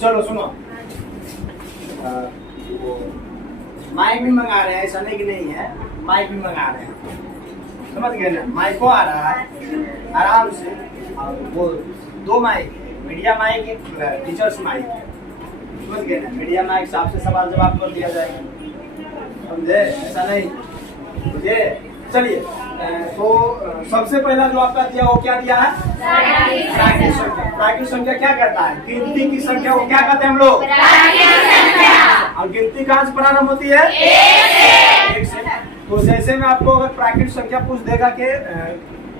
चलो सुनो, माइक भी मंगा रहे हैं, ऐसा नहीं कि नहीं है, माइक भी मंगा रहे हैं, समझ गए ना। माइक को आ रहा है आराम से, और वो 2 माइक, मीडिया माइक, एक टीचर्स माइक, समझ गए ना। मीडिया माइक से आपसे सवाल जवाब कर दिया जाएगा, समझे, ऐसा नहीं मुझे। चलिए, तो सबसे पहला जो आपका दिया वो क्या दिया है? प्राकृतिक संख्या। प्राकृतिक संख्या क्या कहता है? गिनती की संख्या को क्या कहते हैं हम लोग? और गिनती कहाँ से प्रारंभ होती है? 1 से। तो जैसे में आपको अगर प्राकृतिक संख्या पूछ देगा कि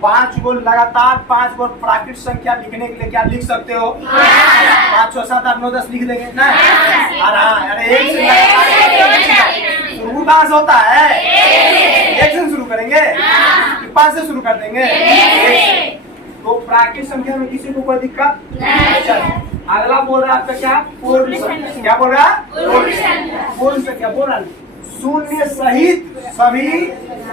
5 गो लगातार 5 गो प्राकृतिक संख्या लिखने के लिए क्या लिख सकते हो? 5, 6, 7, 8, 9, 10 लिख देंगे ना? अरे 1 से शुरू कहाँ से होता है? 1 से शुरू करेंगे कि 5 से शुरू कर देंगे? 1 से। तो प्राकृतिक संख्या में किसी को कोई दिक्कत नहीं। अगला बोल रहा है आपका क्या? पूर्ण संख्या। क्या बोल रहा है? पूर्ण संख्या बोल रहा है। शून्य सहित सभी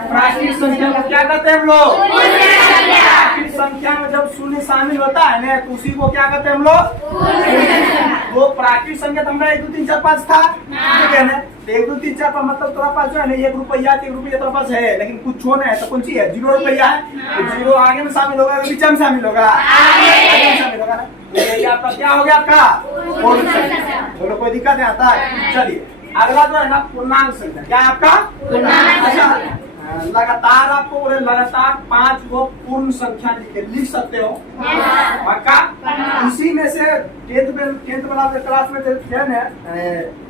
प्राकृतिक संख्या को क्या कहते हैं हम लोग? प्राकृतिक संख्या में जब शून्य शामिल होता है ना, तो उसी को क्या कहते हैं हम लोग? वो प्राकृतिक संख्या तो हमारा 1, 2, 3, 4, 5 था, ठीक है ना। 1, 2, 3, 4 मतलब तुम्हारे पास जो है ना 1 रुपया 1 रुपया तुम्हारे पास है, लेकिन कुछ छोड़ना है तो कौन सी है? 0 रुपया है, तो 0 आगे में शामिल होगा, पीछे में शामिल होगा, आगे में शामिल होगा ना। ये आपका क्या हो गया? आपका पूर्ण संख्या। बोलो, कोई दिक्कत नहीं आता है। चलिए, अगला जो है ना पूर्णांक संख्या। क्या है आपका? अच्छा, लगातार आपको बोले लगातार 5 गो पूर्ण संख्या लिख सकते हो, पक्का? इसी में से 10th वाला क्लास में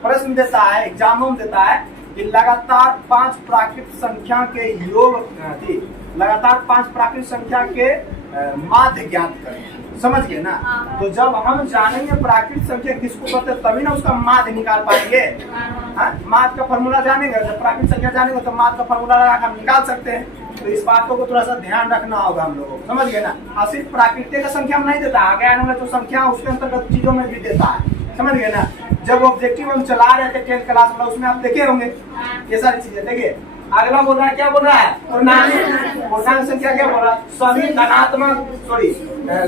प्रश्न देता है, एग्जामों में देता है कि लगातार 5 प्राकृतिक संख्या के योग, लगातार 5 प्राकृतिक संख्या के माध्य ज्ञात करें, समझ गए ना। तो जब हम जानेंगे प्राकृतिक संख्या किसको कहते हैं, तभी ना उसका माध्य निकाल पाएंगे। माध्य का फॉर्मूला जानेंगे, जब प्राकृतिक संख्या जानेंगे तो माध्य का फॉर्मूला लगा हम निकाल सकते हैं। तो इस बातों को थोड़ा सा ध्यान रखना होगा हम लोगों को, समझ गए ना। और सिर्फ प्राकृतिक का संख्या में नहीं देता, आगे आने वाला जो संख्या उसके अंतर्गत चीजों में भी देता है, समझ गए ना। जब ऑब्जेक्टिव हम चला रहे थे 10th क्लास में, उसमें आप देखे होंगे ये सारी चीजें। देखिए, अगला बोल रहा है, क्या बोल रहा है? पूर्णांक संख्या क्या बोल रहा है? सभी धनात्मक, सॉरी,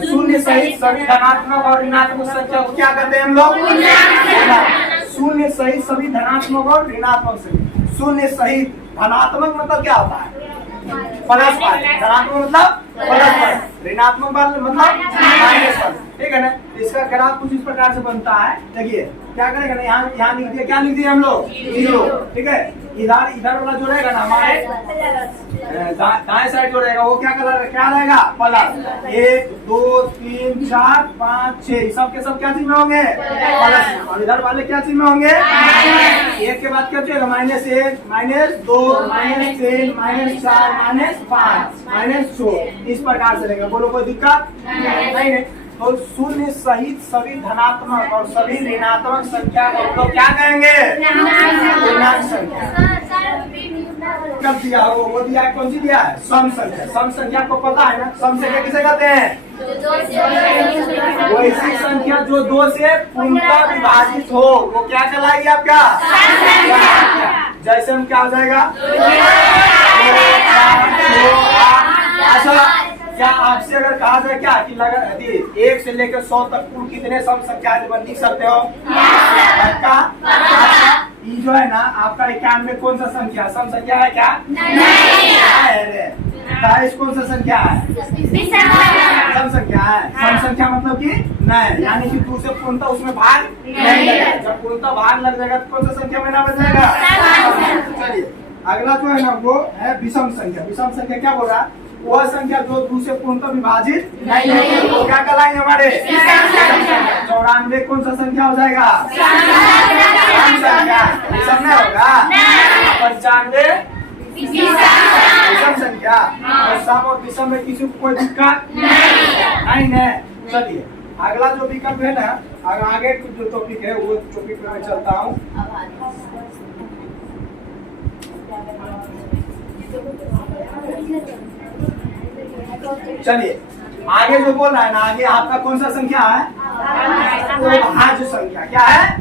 शून्य सहित सभी धनात्मक और ऋणात्मक संख्या को क्या कहते हैं हम लोग? शून्य सहित सभी धनात्मक और ऋणात्मक संख्या। शून्य सहित धनात्मक मतलब क्या होता है? परस्पर। धनात्मक मतलब परस्पर, ऋणात्मक मतलब माइनस, ठीक है ना। इसका ग्राफ कुछ इस प्रकार से बनता है। देखिए क्या करेगा ना, यहाँ लिख दिया, क्या लिख दिया हम लोग? 0, ठीक है। इधर वाला जो रहेगा ना हमारे दाएं साइड जो रहेगा वो क्या कलर, क्या रहेगा? प्लस। 1, 2, 3, 4, 5, 6 सब के सब क्या चीज में होंगे? प्लस। और इधर वाले क्या चीज में होंगे? 1 के बाद क्या चाहिए? -1, -2, -3, -4, -5, -6, इस प्रकार से रहेगा। बोलो, कोई दिक्कत नहीं है। तो शून्य सहित सभी धनात्मक और सभी ऋणात्मक संख्या को हम लोग क्या कहेंगे? पूर्णांक संख्या। कब दिया वो दिया, कौन सी दिया है? सम संख्या। सम संख्या को पता है ना, सम संख्या किसे कहते हैं? वो ऐसी संख्या जो 2 से पूर्णतः विभाजित हो, वो क्या कहलाएगी आपका? जैसे हम क्या हो जाएगा? अच्छा, क्या आपसे अगर कहा जाए क्या कि लगा 1 से लेकर 100 तक कुल कितने सम संख्या लिख सकते हो? पक्का? ये जो है ना आपका 91 कौन सा संख्या? सम संख्या है क्या? नहीं। 27 कौन सा संख्या है? सम संख्या है। सम संख्या मतलब कि नहीं, यानी कि 2 से पूर्णतः उसमें भाग नहीं लगेगा। जब पूर्णतः भाग लग जाएगा तो कौन सा संख्या में ना बच जाएगा? चलिए, अगला जो है ना वो है विषम संख्या। विषम संख्या क्या बोल रहा है? वह संख्या जो 2 से पूर्णतः विभाजित नहीं है, वो क्या कहलाएंगे हमारे? 94 कौन सा संख्या हो जाएगा? विषम नहीं होगा। 95 विषम संख्या। सम और विषम में किसी को कोई दिक्कत नहीं है। चलिए, अगला जो विकल्प है ना, आगे जो टॉपिक है वो टॉपिक में मैं चलता हूँ। चलिए, आगे जो बोल रहा है ना, आगे आपका कौन सा संख्या है? अभाज्य संख्या। क्या है?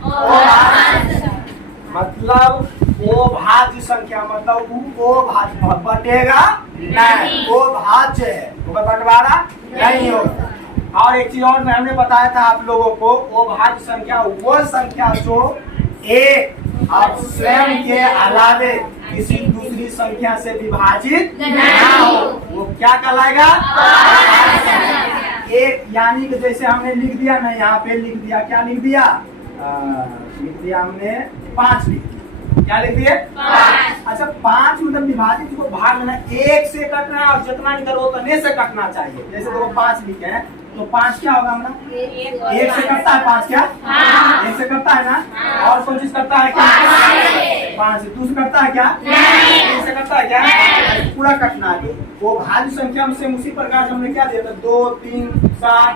मतलब वो भाज्य संख्या, मतलब वो भाज्य बटेगा नहीं, वो भाज्य है, वो बंटवारा नहीं होगा। और एक चीज और हमने बताया था आप लोगों को, वो भाज्य संख्या वो संख्या जो एक और स्वयं के अलावे किसी दूसरी संख्या से विभाजित ना हो, वो क्या कहलाएगा? एक, यानी कि जैसे हमने लिख दिया ना, यहाँ पे लिख दिया, क्या लिख दिया? लिख दिया हमने 5 लिख दिया। क्या लिख दिए? 5। अच्छा, 5 मतलब विभाजित को भाग लेना, 1 से कटना है और जितना निकल उतने से कटना चाहिए। जैसे देखो 5 लिखे हैं तो 5 क्या होगा हमारा? 1 से कटता है 5 क्या? 1 से कटता है ना? और कौन चीज करता है क्या? 5 से 2 से करता है क्या? 3 से करता है क्या? पूरा कटना है। वो भाज्य संख्या में से उसी प्रकार से हमने क्या दिया था? 2, 3, 7,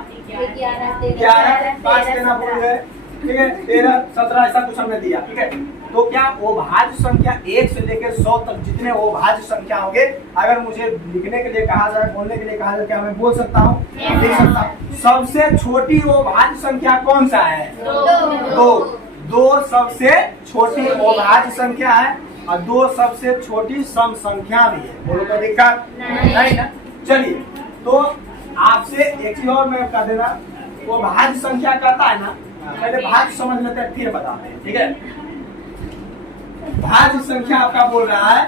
11, 5 देना भूल गए, ठीक है, 13, 17 ऐसा कुछ हमने दिया, ठीक है। तो क्या वो भाज्य संख्या 1 से लेकर 100 तक जितने वो भाज्य संख्या होंगे, अगर मुझे लिखने के लिए कहा जाए, बोलने के लिए कहा जाए, क्या मैं बोल सकता हूँ? लिख सकता हूँ। सबसे छोटी वो भाज्य संख्या कौन सा है? 2 सबसे छोटी वो भाज्य संख्या है और 2 सबसे छोटी सम संख्या भी है। बोलो कोई दिक्कत नहीं ना? चलिए, तो आपसे एक चीज और मैं कह देना, वो भाज्य संख्या कहता है ना, पहले भाज्य समझ लेते हैं फिर बताते हैं, ठीक है। भाज्य संख्या आपका बोल रहा है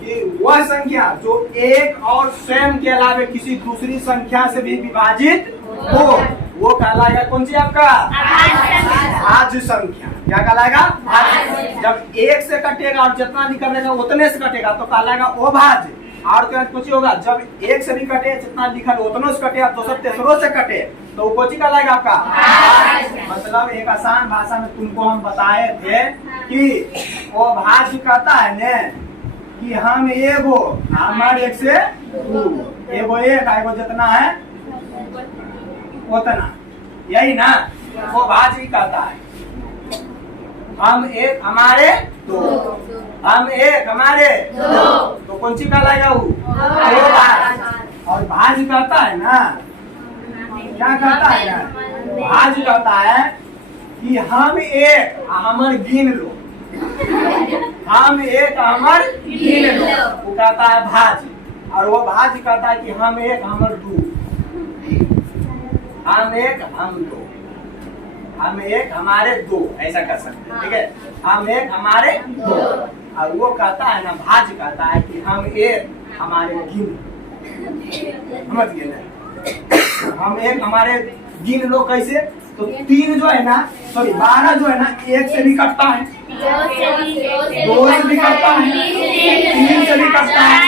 कि वह संख्या जो एक और स्वयं के अलावे किसी दूसरी संख्या से भी विभाजित हो, वो कहलाएगा कौन सी आपका? भाज्य संख्या। क्या कहलाएगा? जब 1 से कटेगा और जितना निकलेगा उतने से कटेगा तो कहलाएगा वो भाज्य। और क्या कुछ होगा? जब 1 से भी कटे, जितना लिखा उतनों से कटे, तो सब तेसरों से कटे, तो वो क्या कहलाएगा आपका? मतलब एक आसान भाषा में तुमको हम बताए थे कि वो भाज्य कहता है न कि हम एगो, हमारे 1 से 2, एगो 1, एगो जितना है उतना, यही ना वो भाज्य कहता है। हम 1 हमारे 2, हम 1 हमारे 2, तो कौन सी कहलाएगा? वो भाज्य। और भाज्य कहता है ना, क्या कहता है ना? भाज्य कहता है कि हम 1 हमर गिन लो, हम 1 हमर गिन लो, वो कहता है भाज्य। और वो भाज्य कहता है कि हम 1 हमर 2, हम 1 हम 2, हम 1 हमारे 2, ऐसा कर सकते हैं, ठीक है। हम 1 हमारे 2, और वो कहता है ना, भाज्य कहता है कि हम 1 हमारे गिन, समझ गए ना? हम 1 हमारे गिन लो, कैसे? तो 3 जो है ना, सॉरी 12 जो है ना, 1 से भी कटता है, 2 से भी कटता है, 3 से भी कटता है,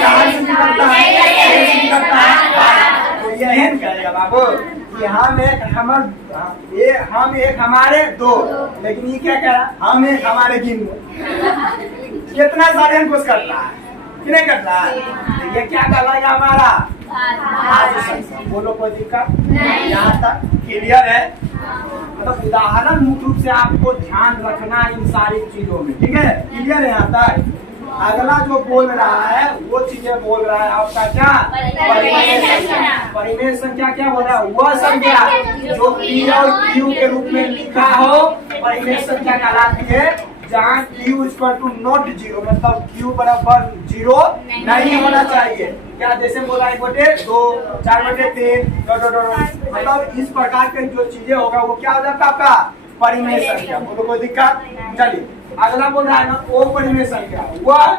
4 से भी कटता है, 6 से भी कटता है। तो यही करेगा बाबू कि हम 1 हमारे 2, लेकिन ये क्या कह रहा है? हम 1 हमारे गिन लो। कितना सारे हम कुछ करता है कि नहीं करता है? तो ये क्या कहलाएगा हमारा? बोलो कोई दिक्कत नहीं? यहाँ तक क्लियर है? मतलब उदाहरण मुख्य रूप से आपको ध्यान रखना इन सारी चीजों में, ठीक है? क्लियर है यहाँ तक? अगला जो बोल रहा है वो चीजें बोल रहा है आपका क्या? परिमेय संख्या। क्या बोल रहा है? वह संख्या जो P और Q के रूप में लिखा हो, परिमेय संख्या कहलाती है। जहाँ Q इक्वल टू नॉट 0, मतलब Q बराबर 0 नहीं होना चाहिए। क्या जैसे बोला 1/2, 4/3, मतलब इस प्रकार के जो चीजें होगा वो क्या हो जाता है आपका? परिमेय संख्या। बोलो कोई दिक्कत? चलिए अगला बोल रहा है ना, ओ परिमेय संख्या, वह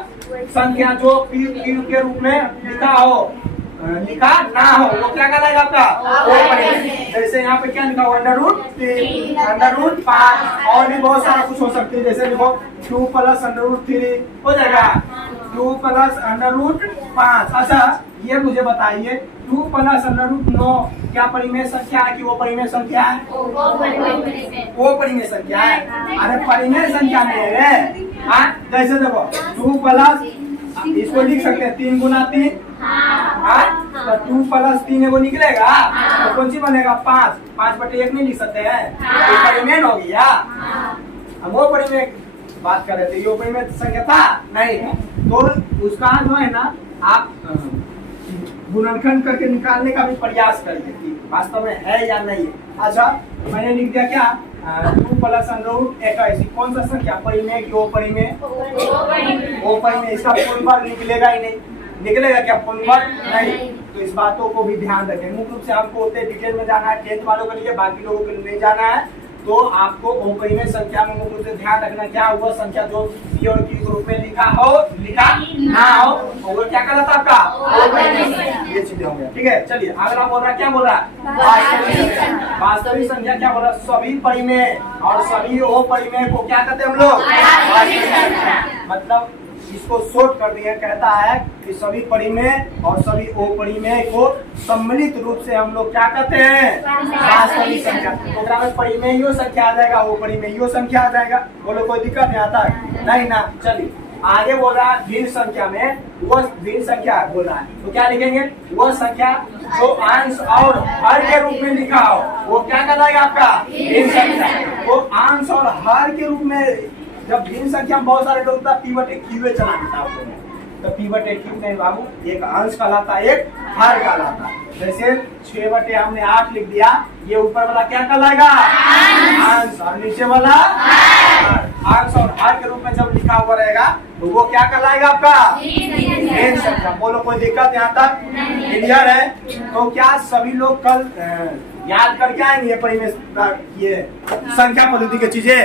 संख्या जो P Q के रूप में लिखा ना हो, वो क्या कहलाएगा आपका? ओ परिमेय। जैसे यहाँ पे क्या लिखा हुआ? √3, √5 और भी बहुत सारा कुछ हो सकती है। जैसे देखो 2 + √3 हो जाएगा, 2 + √5। अच्छा ये मुझे बताइए 2 + √9 क्या परिमेय संख्या है कि वो परिमेय संख्या है? वो परिमेय संख्या है। अरे परिमेय संख्या में है। जैसे देखो 2 प्लस, इसको लिख सकते हैं 3 × 3, तो 2 + 3 वो निकलेगा, तो कौन सी बनेगा? 5, 5/1 नहीं लिख सकते हैं? ये परिमेय हो गया। हम वो परिमेय बात कर रहे थे, ये परिमेय संख्या था नहीं, तो उसका जो है ना आप गुणनखंड करके निकालने का भी प्रयास करिए कि वास्तव में है या नहीं है। अच्छा मैंने लिख दिया क्या? 2 + √21। कौन सा संख्या? परिमेय की वो परिमेय, वो परिमेय। इसका पूर्ण वर्ग निकलेगा ही नहीं। निकलेगा क्या पूर्ण वर्ग? नहीं। तो इस बातों को भी ध्यान रखें। मुख्य रूप से आपको उतने डिटेल में जाना है 10th वालों के लिए, बाकी लोगों के लिए नहीं जाना है। तो आपको ओपनिंग संख्या में मुख्य रूप से ध्यान रखना क्या हुआ संख्या जो पी और क्यू ग्रुप में लिखा ना हो वो क्या कहलाता है आपका, ये चीजें होंगे। ठीक है, चलिए अगला बोल रहा है, क्या बोल रहा है, वास्तविक संख्या क्या बोल रहा है, सभी परिमेय और सभी ओ परिमेय को क्या कहते हैं हम लोग, मतलब इसको शॉर्ट कर दिया, कहता है कि सभी परिमेय और सभी ओ परिमेय को सम्मिलित रूप से हम लोग क्या कहते हैं, वास्तविक संख्या। प्रोग्राम में परिमेय संख्या आ जाएगा, ओ परिमेय संख्या आ जाएगा, बोलो कोई दिक्कत नहीं आता नहीं ना। चलिए आगे बोल रहा है भिन्न संख्या में, वह भिन्न संख्या बोल रहा है तो क्या लिखेंगे, वह संख्या जो अंश और हर के रूप में लिखा हो वो क्या कहलाएगा आपका भिन्न संख्या। वो अंश और हर के रूप में, जब भिन्न संख्या में बहुत सारे लोग P/Q चला देता है, तो P/Q नहीं बाबू, एक अंश कहलाता है एक हर कहलाता है। जैसे 6 हमने 8 लिख दिया, ये ऊपर वाला क्या कहलाएगा अंश और नीचे वाला अंश और हर के रूप में जब लिखा हुआ रहेगा तो वो क्या कहलाएगा आपका भिन्न संख्या। बोलो कोई दिक्कत यहाँ तक क्लियर है। तो क्या सभी लोग कल याद करके आएंगे ये परिमेय ये संख्या पद्धति की चीजें,